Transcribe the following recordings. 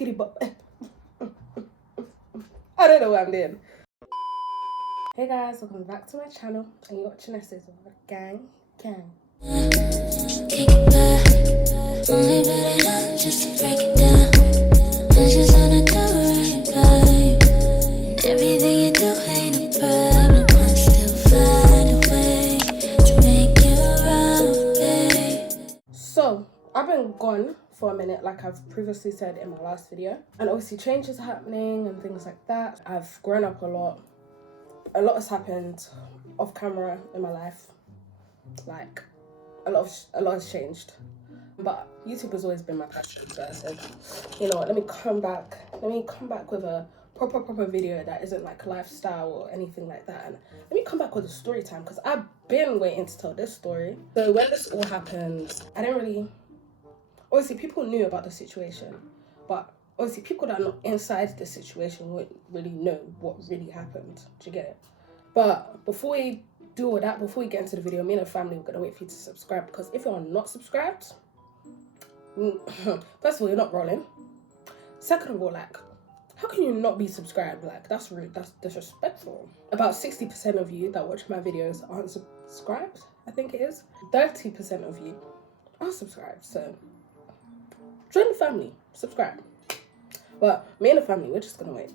skitty bop. I don't know what I'm doing. Hey guys, welcome back to my channel, and you're watching this is Gang. Take it back, only better not just to break it down. I just wanna do right by you, and everything you do ain't a problem. I still find a way to make you around, babe. So, I've been gone for a minute, like I've previously said in my last video, and obviously changes are happening and things like that. I've grown up a lot has happened off camera in my life, like a lot has changed, but YouTube has always been my passion. So I said, you know what, let me come back with a proper video that isn't like lifestyle or anything like that, and let me come back with a story time, because I've been waiting to tell this story. So when this all happened, I didn't really, obviously people knew about the situation, but obviously people that are not inside the situation wouldn't really know what really happened. Do you get it? But before we do all that, before we get into the video, me and the family were gonna wait for you to subscribe, because if you're not subscribed, first of all, you're not rolling. Second of all, like, how can you not be subscribed? Like, that's rude, that's disrespectful. About 60% of you that watch my videos aren't subscribed, I think it is. 30% of you are subscribed, so join the family, subscribe. But me and the family, we're just gonna wait.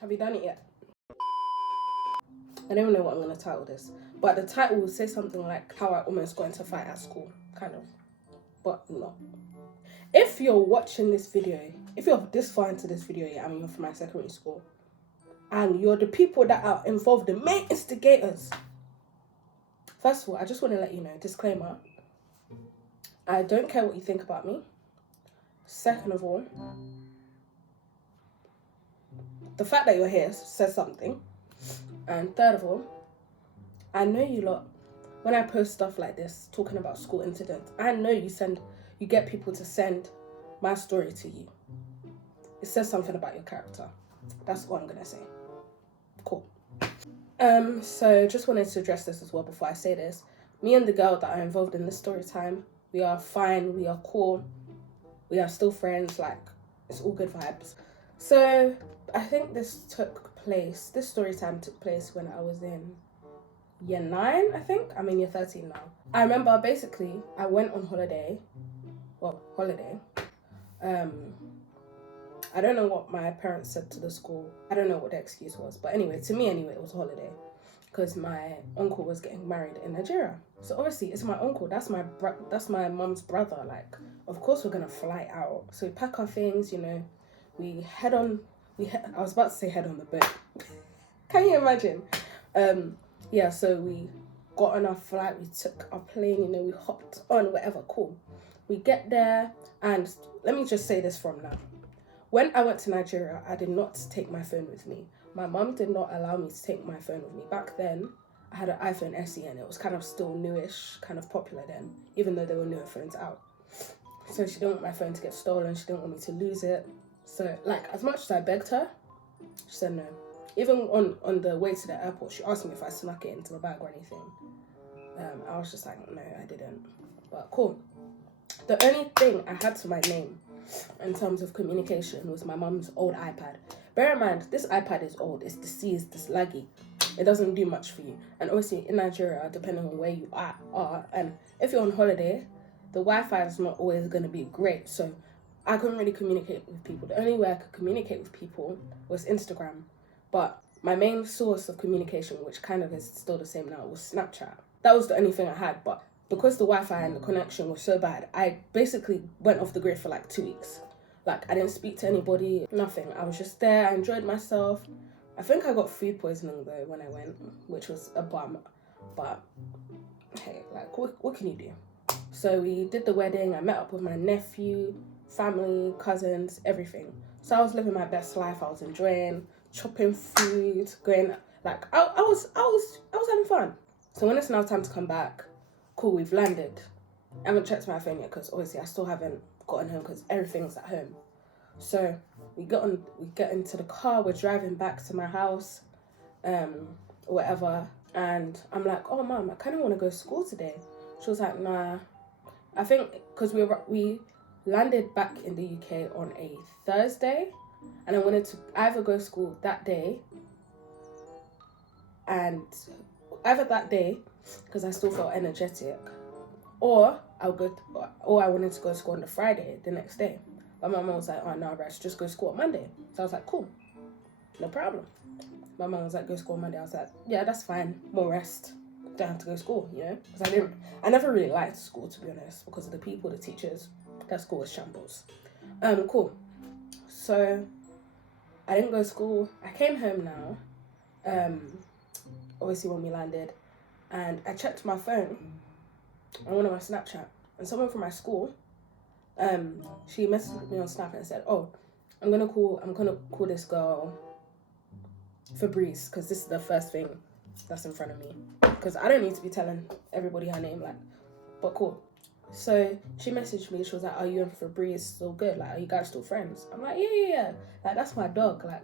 Have you done it yet? I don't even know what I'm gonna title this, but the title will say something like how I almost got into a fight at school, kind of, but no. If you're watching this video, if you're this far into this video, yeah, I mean, you're from my secondary school, and you're the people that are involved, the main instigators. First of all, I just want to let you know, disclaimer, I don't care what you think about me. Second of all, the fact that you're here says something. And third of all, I know you lot, when I post stuff like this, talking about school incidents, I know you get people to send my story to you. It says something about your character. That's all I'm gonna say. Cool. So just wanted to address this as well before I say this. Me and the girl that are involved in this story time, we are fine, we are cool, we are still friends, like, it's all good vibes. So I think this story time took place when I was in year 9, I think. I'm in year 13 now. I remember basically I went on holiday. I don't know what my parents said to the school. I don't know what the excuse was. But anyway, to me anyway, it was a holiday, because my uncle was getting married in Nigeria. So obviously it's my uncle, that's my mum's brother. Like, of course we're gonna fly out. So we pack our things, you know, I was about to say head on the boat. Can you imagine? Yeah, so we got on our flight, we took our plane, you know, we hopped on, whatever, cool. We get there, and let me just say this from now. When I went to Nigeria, I did not take my phone with me. My mum did not allow me to take my phone with me. Back then, I had an iPhone SE, and it was kind of still newish, kind of popular then, even though there were newer phones out. So she didn't want my phone to get stolen, she didn't want me to lose it. So, like, as much as I begged her, she said no. Even on the way to the airport, she asked me if I snuck it into my bag or anything. I was just like, no, I didn't. But cool. The only thing I had to my name in terms of communication was my mum's old iPad. Bear in mind, this iPad is old, it's diseased, it's laggy. It doesn't do much for you. And obviously in Nigeria, depending on where you are, and if you're on holiday, the Wi-Fi is not always going to be great. So I couldn't really communicate with people. The only way I could communicate with people was Instagram. But my main source of communication, which kind of is still the same now, was Snapchat. That was the only thing I had. But because the Wi-Fi and the connection was so bad, I basically went off the grid for like 2 weeks. Like, I didn't speak to anybody, nothing. I was just there, I enjoyed myself. I think I got food poisoning though when I went, which was a bum. But hey, like, what can you do? So we did the wedding, I met up with my nephew, family, cousins, everything. So I was living my best life. I was enjoying chopping food, going, like, I was having fun. So when it's now time to come back, cool, we've landed. I haven't checked my phone yet because obviously I still haven't gotten home because everything's at home. So we get into the car, we're driving back to my house, whatever, and I'm like, oh mum, I kind of want to go to school today. She was like, nah. I think because we landed back in the UK on a Thursday, and I wanted to either go to school that day, because I still felt energetic, or I wanted to go to school on the Friday, the next day. But my mum was like, oh no, Rash, just go to school on Monday. So I was like, cool, no problem. My mum was like, go to school on Monday. I was like, yeah, that's fine, more rest. Don't have to go to school, you know? Because I never really liked school, to be honest, because of the people, the teachers. That school was shambles. Cool. So I didn't go to school. I came home now, obviously when we landed, and I checked my phone on one of my Snapchat, and someone from my school, she messaged me on Snap and said, oh, I'm gonna call this girl Febreze, because this is the first thing that's in front of me, because I don't need to be telling everybody her name, like, but cool. So she messaged me, she was like, are you and Febreze still good? Like, are you guys still friends? I'm like, yeah. Like, that's my dog. Like,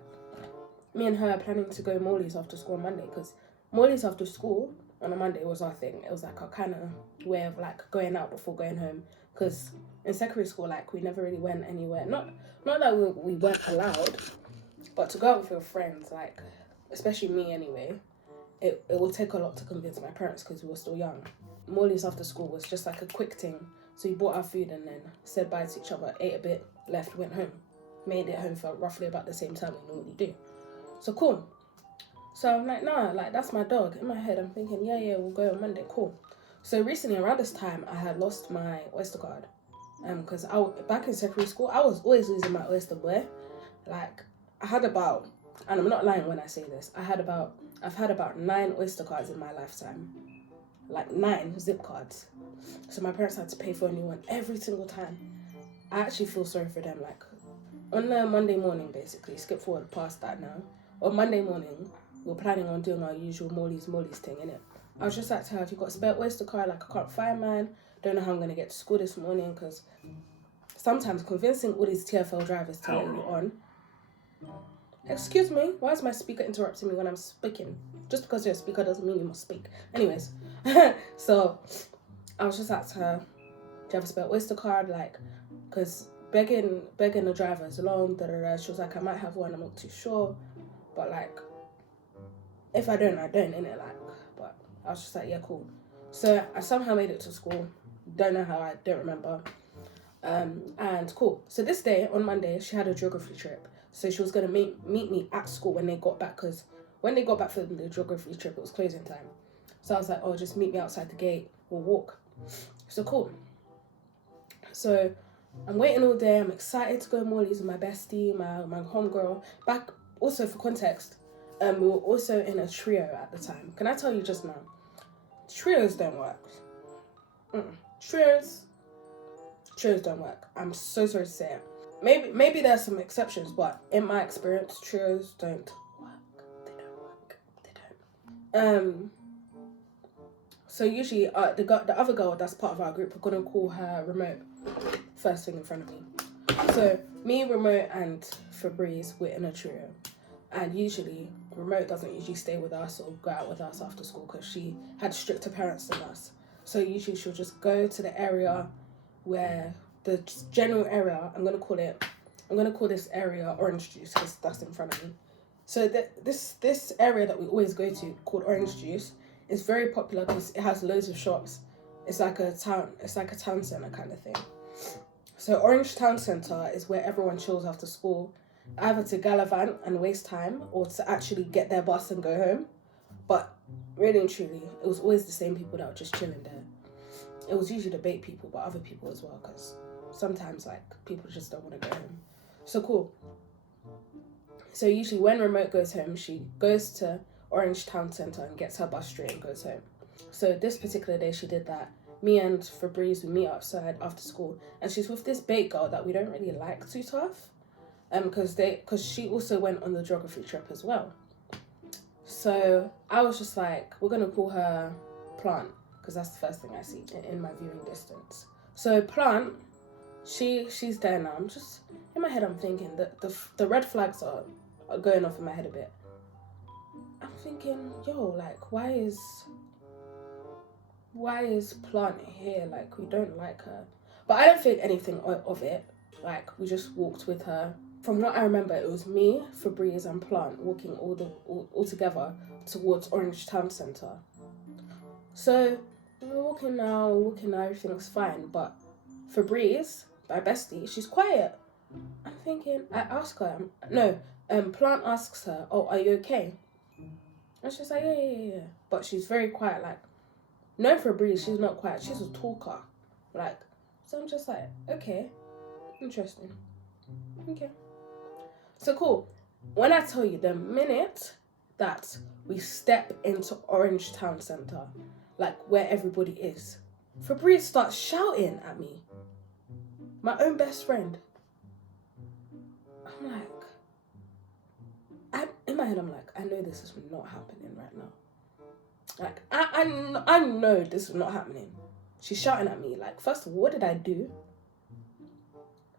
me and her are planning to go Morley's after school on Monday, because Morley's after school on a Monday was our thing. It was like our kind of way of like going out before going home, because in secondary school, like, we never really went anywhere. Not that we weren't allowed, but to go out with your friends, like, especially me anyway, it will take a lot to convince my parents because we were still young. Morley's after school was just like a quick thing. So we bought our food and then said bye to each other, ate a bit, left, went home. Made it home for roughly about the same time we normally do. So cool. So I'm like, nah, like, that's my dog. In my head, I'm thinking, yeah, we'll go on Monday, cool. So recently, around this time, I had lost my Oyster card. Because back in secondary school, I was always losing my Oyster boy. Like, I had about, and I'm not lying when I say this, I've had about 9 Oyster cards in my lifetime. Like 9 zip cards. So my parents had to pay for a new one every single time. I actually feel sorry for them. Like, on the Monday morning, basically, skip forward past that now. On Monday morning, we were planning on doing our usual Morley's thing, innit? I was just like to her, have you got a spare Oyster card? Like, I can't find mine. Don't know how I'm going to get to school this morning, because sometimes convincing all these TFL drivers to let you on. Excuse me, why is my speaker interrupting me when I'm speaking? Just because you're a speaker doesn't mean you must speak. Anyways, so I was just like to her, do you have a spare Oyster card? Like, because begging the drivers along, she was like, I might have one, I'm not too sure. But like, if I don't, innit? Like, but I was just like, yeah, cool. So I somehow made it to school. Don't know how, I don't remember. And cool. So this day, on Monday, she had a geography trip. So she was going to meet me at school when they got back, because when they got back from the geography trip, it was closing time. So I was like, oh, just meet me outside the gate. We'll walk. So cool. So I'm waiting all day. I'm excited to go to Morley's with my bestie, my homegirl. Back, also for context, we were also in a trio at the time. Can I tell you just now? Trios don't work. Trios don't work. I'm so sorry to say it. Maybe there's some exceptions, but in my experience, trios don't work. They don't. So usually, the other girl that's part of our group, we're gonna call her Remote first thing in front of me. So me, Remote, and Febreze, we're in a trio, and usually Remote doesn't usually stay with us or go out with us after school because she had stricter parents than us. So usually she'll just go to the area where the general area, I'm gonna call this area Orange Juice because that's in front of me. So this area that we always go to, called Orange Juice, is very popular because it has loads of shops. It's like a town centre kind of thing. So Orange Town Centre is where everyone chills after school, either to gallivant and waste time or to actually get their bus and go home. But really and truly, it was always the same people that were just chilling there. It was usually the bait people, but other people as well, because sometimes like people just don't want to go home. So cool. So usually when Remote goes home, she goes to Orange Town Centre and gets her bus straight and goes home. So this particular day she did that. Me and Febreze, we meet outside after school, and she's with this bait girl that we don't really like too tough, because she also went on the geography trip as well. So I was just like, we're gonna call her Plant, because that's the first thing I see in my viewing distance. So Plant, she's there now. I'm just in my head. I'm thinking that the red flags are going off in my head a bit. I'm thinking, yo, like, why is Plant here? Like, we don't like her. But I don't think anything of it. Like, we just walked with her. From what I remember, it was me, Febreze, and Plant walking all together towards Orange Town Centre. So we're walking now, everything's fine. But Febreze, my bestie, she's quiet. I'm thinking, I ask her, Plant asks her, oh, are you okay? And she's like, yeah. But she's very quiet, like, no, Febreze, she's not quiet, she's a talker. Like, so I'm just like, okay, interesting. Okay. So cool. When I tell you, the minute that we step into Orange Town Centre, like where everybody is, Febreze starts shouting at me. My own best friend. I'm like, in my head, I'm like, I know this is not happening right now. Like, I know this is not happening. She's shouting at me. Like, first of all, what did I do?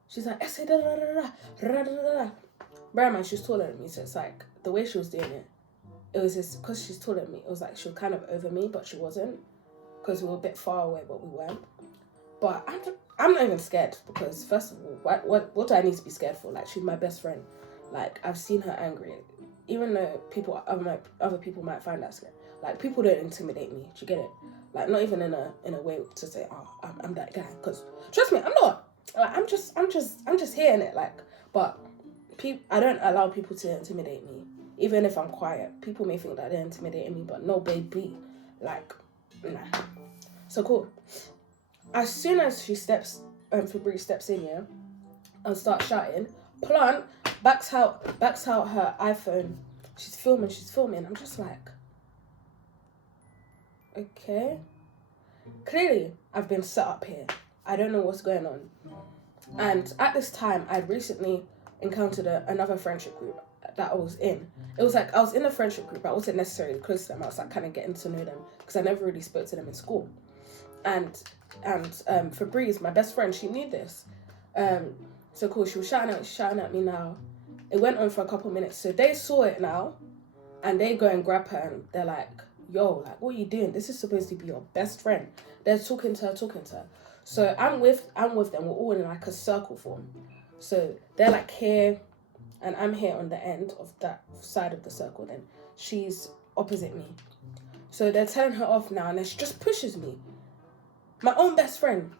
She's like, essay, da da da da da da da. Bear in mind, she's taller than me, so it's like, the way she was doing it, it was just, because she's taller than me, it was like, she was kind of over me, but she wasn't, because we were a bit far away, but we weren't. But I'm not even scared, because first of all, what do I need to be scared for? Like, she's my best friend. Like, I've seen her angry, even though other people might find that scary. Like, people don't intimidate me. Do you get it? Like, not even in a way to say, oh, I'm that guy. Because trust me, I'm not. Like, I'm just hearing it. Like, but I don't allow people to intimidate me. Even if I'm quiet, people may think that they're intimidating me, but no, baby. Like, nah. So cool. As soon as she Febreze steps in, yeah, and starts shouting, Plant backs out her iPhone. She's filming. I'm just like, okay. Clearly, I've been set up here. I don't know what's going on. And at this time, I'd recently encountered another friendship group that I was in. It was like, I was in a friendship group, but I wasn't necessarily close to them. I was like kind of getting to know them because I never really spoke to them in school. And Febreze, my best friend, she knew this. So cool, she was shouting at me now. It went on for a couple minutes. So they saw it now, and they go and grab her, and they're like, yo, like, what are you doing? This is supposed to be your best friend. They're talking to her. So I'm with them. We're all in like a circle form. So they're like here, and I'm here on the end of that side of the circle. Then she's opposite me. So they're telling her off now, and then she just pushes me. My own best friend.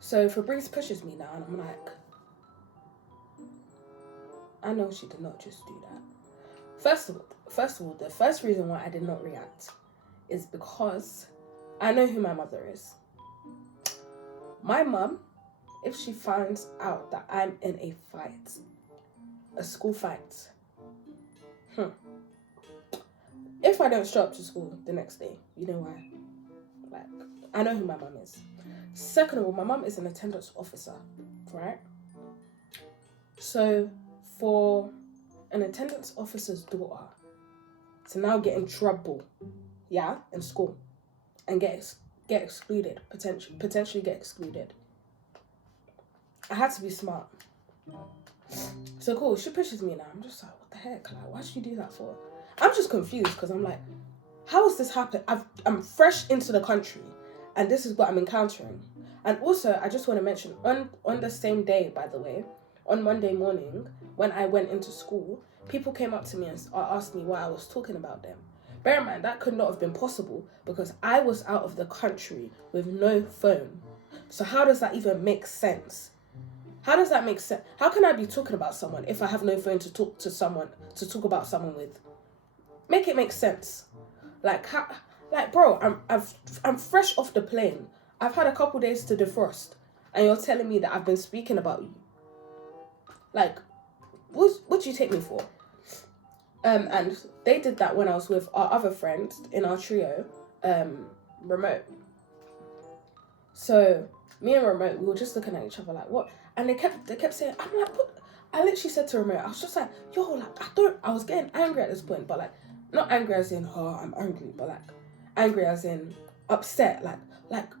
So Febreze pushes me now, and I'm like, I know she did not just do that. First of all, the first reason why I did not react is because I know who my mother is. My mum, if she finds out that I'm in a fight, a school fight, if I don't show up to school the next day, you know why? Like, I know who my mum is. Second of all, my mum is an attendance officer, right? So for an attendance officer's daughter to now get in trouble, yeah, in school, and get excluded, potentially get excluded, I had to be smart. So cool, she pushes me now. I'm just like, what the heck? Like, why should you do that for? I'm just confused because I'm like, how has this happened? I'm fresh into the country, and this is what I'm encountering. And also, I just want to mention, on the same day, by the way, on Monday morning, when I went into school, people came up to me and asked me why I was talking about them. Bear in mind, that could not have been possible because I was out of the country with no phone. So how does that even make sense? How does that make sense? How can I be talking about someone if I have no phone to talk about someone with? Make it make sense. Like, bro, I'm fresh off the plane. I've had a couple days to defrost, and you're telling me that I've been speaking about you. Like, what do you take me for? And they did that when I was with our other friend in our trio, Remote. So me and Remote, we were just looking at each other like, what? And they kept saying, I'm like, what? I literally said to Remote, I was just like, yo, like, I was getting angry at this point, but like, not angry as in, oh, I'm angry, but like, angry as in, upset. Like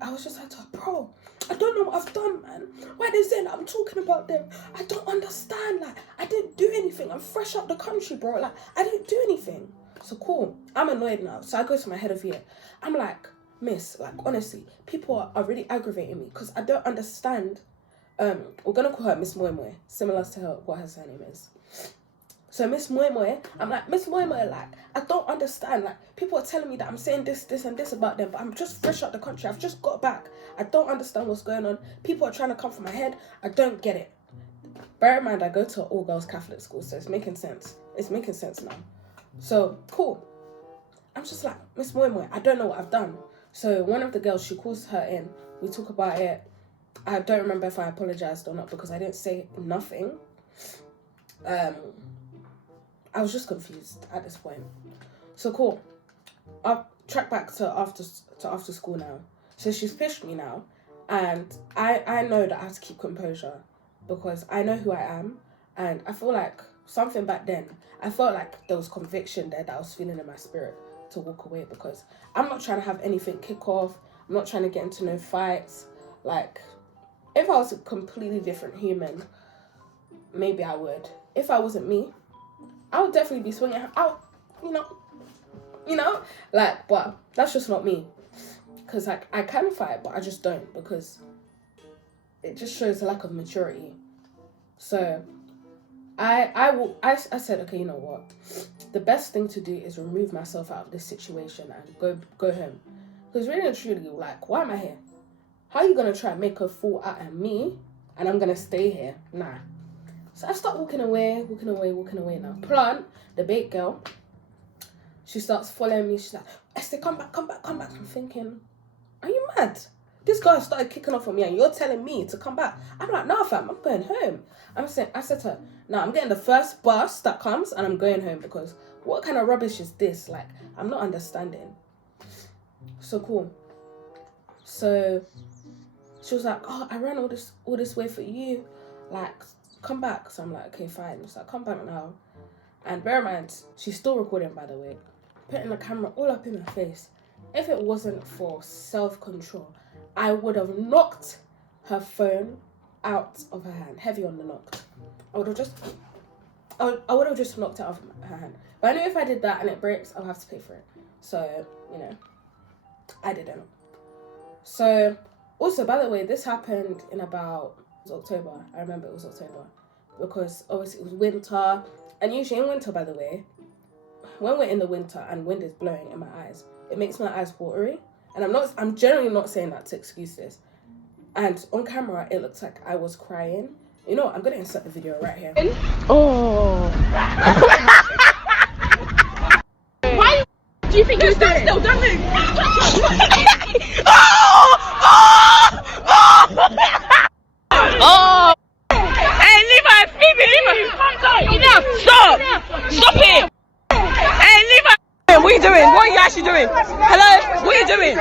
I was just like, bro, I don't know what I've done, man. Why they saying I'm talking about them? I don't understand. Like, I didn't do anything. I'm fresh out the country, bro. Like, I didn't do anything. So cool. I'm annoyed now. So I go to my head of year. I'm like, miss, like, honestly, people are really aggravating me because I don't understand. We're gonna call her Miss Moi Moi, similar to her, what her surname is. So Miss Moi Moi, I'm like, Miss Moi Moi, like, I don't understand. Like, people are telling me that I'm saying this, and this about them, but I'm just fresh out the country. I've just got back. I don't understand what's going on. People are trying to come for my head. I don't get it. Bear in mind, I go to an all-girls Catholic school, so it's making sense. It's making sense now. So, cool. I'm just like, Miss Moi Moi, I don't know what I've done. So one of the girls, she calls her in. We talk about it. I don't remember if I apologized or not because I didn't say nothing. I was just confused at this point. So cool. I'll track back to after school now. So she's pushed me now, and I know that I have to keep composure because I know who I am, and I feel like something back then, I felt like there was conviction there that I was feeling in my spirit to walk away because I'm not trying to have anything kick off. I'm not trying to get into no fights. Like, if I was a completely different human, maybe I would. If I wasn't me, I would definitely be swinging out, you know, like, but that's just not me. Because, like, I can fight, but I just don't because it just shows a lack of maturity. So, I said, okay, you know what? The best thing to do is remove myself out of this situation and go home. Because really and truly, like, why am I here? How are you going to try and make a fool out of me and I'm going to stay here? Nah. So I start walking away now. Plant, the bait girl, she starts following me. She's like, Esther, come back. I'm thinking, are you mad? This girl started kicking off on me and you're telling me to come back. I'm like, nah, fam, I'm going home. I said to her, nah, I'm getting the first bus that comes and I'm going home because what kind of rubbish is this? Like, I'm not understanding. So cool. So she was like, oh, I ran all this way for you. Like, come back. So I'm like, okay, fine. It's like, come back now. And bear in mind, she's still recording, by the way. Putting the camera all up in my face. If it wasn't for self-control, I would have knocked her phone out of her hand. Heavy on the knocked. I would have just knocked it out of her hand. But I knew if I did that and it breaks, I'll have to pay for it. So, I didn't. So, also, by the way, this happened in about October. I remember it was October. Because obviously it was winter. And usually in winter, by the way, when we're in the winter and wind is blowing in my eyes, it makes my eyes watery. And I'm generally not saying that to excuse this. And on camera, it looked like I was crying. You know what? I'm going to insert the video right here. Oh. Why do you think you're doing? Still, don't move. Oh! Hey, leave her, leave her. Enough, stop it. Hey, leave her. What are you doing? What are you actually doing? Hello? What are you doing?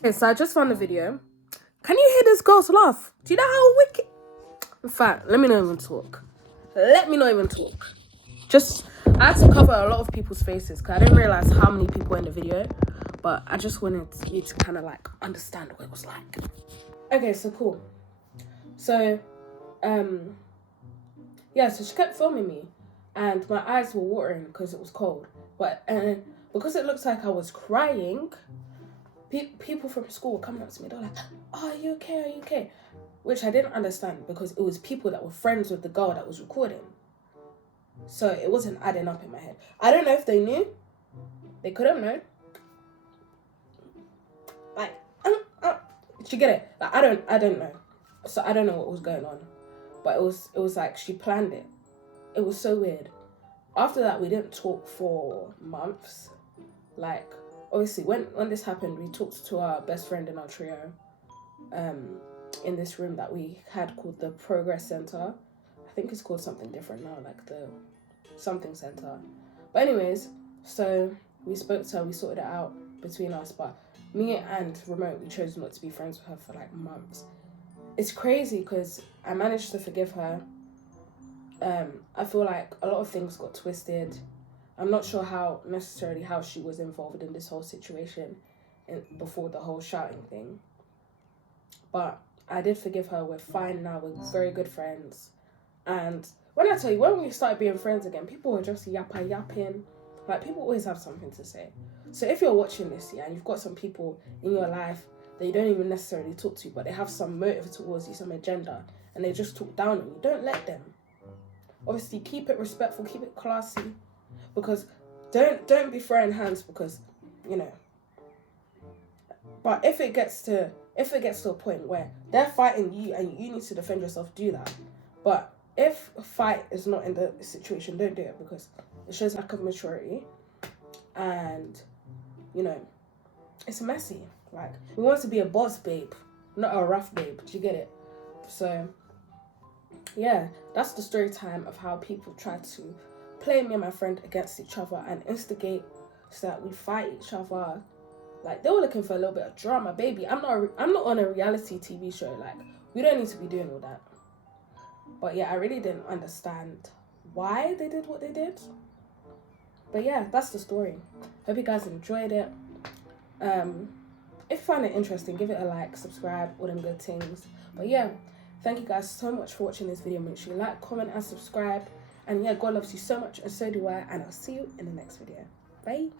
Okay, so I just found the video. Can you hear this girl's laugh? Do you know how wicked? In fact, let me not even talk. Just, I had to cover a lot of people's faces because I didn't realize how many people were in the video. But I just wanted you to kind of like understand what it was like. Okay, so cool. So, so she kept filming me. And my eyes were watering because it was cold. But because it looked like I was crying, people from school were coming up to me. They were like, oh, are you okay? Which I didn't understand because it was people that were friends with the girl that was recording. So it wasn't adding up in my head. I don't know if they knew. They could have known. Like, did you get it? Like, I don't know. So I don't know what was going on. But it was like she planned it. It was so weird. After that, we didn't talk for months. Like, obviously, when this happened, we talked to our best friend in our trio in this room that we had called the Progress Center. I think it's called something different now, like the something center. But anyways, so we spoke to her, we sorted it out between us. But me and Remote, we chose not to be friends with her for like months. It's crazy because I managed to forgive her. I feel like a lot of things got twisted. I'm not sure how she was involved in this whole situation before the whole shouting thing. But I did forgive her. We're fine now. We're very good friends. And when I tell you, when we started being friends again, people were just yapping. Like, people always have something to say. So if you're watching this, and you've got some people in your life that you don't even necessarily talk to, but they have some motive towards you, some agenda, and they just talk down on you, don't let them. Obviously, keep it respectful, keep it classy, because don't be throwing hands, because, But if it gets to a point where they're fighting you and you need to defend yourself, do that. But if a fight is not in the situation, don't do it, because it shows lack of maturity, and it's messy. Like, we want to be a boss babe, not a rough babe. Do you get it? So yeah, that's the story time of how people try to play me and my friend against each other and instigate so that we fight each other. Like, they were looking for a little bit of drama, baby. I'm not on a reality TV show. Like, we don't need to be doing all that. But yeah, I really didn't understand why they did what they did. But yeah, that's the story. Hope you guys enjoyed it. If you find it interesting, give it a like, subscribe, all them good things. But yeah, thank you guys so much for watching this video. Make sure you like, comment, and subscribe. And yeah, God loves you so much, and so do I. And I'll see you in the next video. Bye.